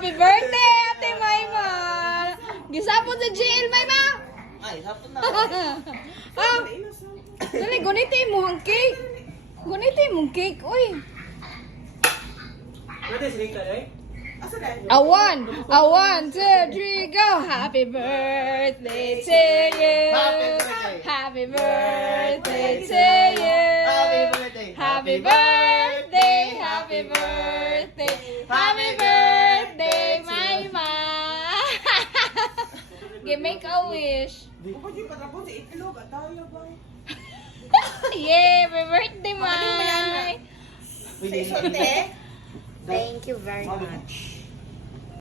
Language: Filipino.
Happy birthday, Ate Mayma! Gisapon sa JL, Mayma! Ay, hapon na. Ah, dali, gunitin mo ang cake. Gunitin mo ang cake, uy. Pwede siling ka eh? A one, two, three, go! Happy birthday to you! Happy Happy birthday birthday. to you! Happy birthday. Happy birthday! Happy birthday! Happy birthday, Mayma! Give make a wish. Yay! Happy birthday, May! Thank you very much.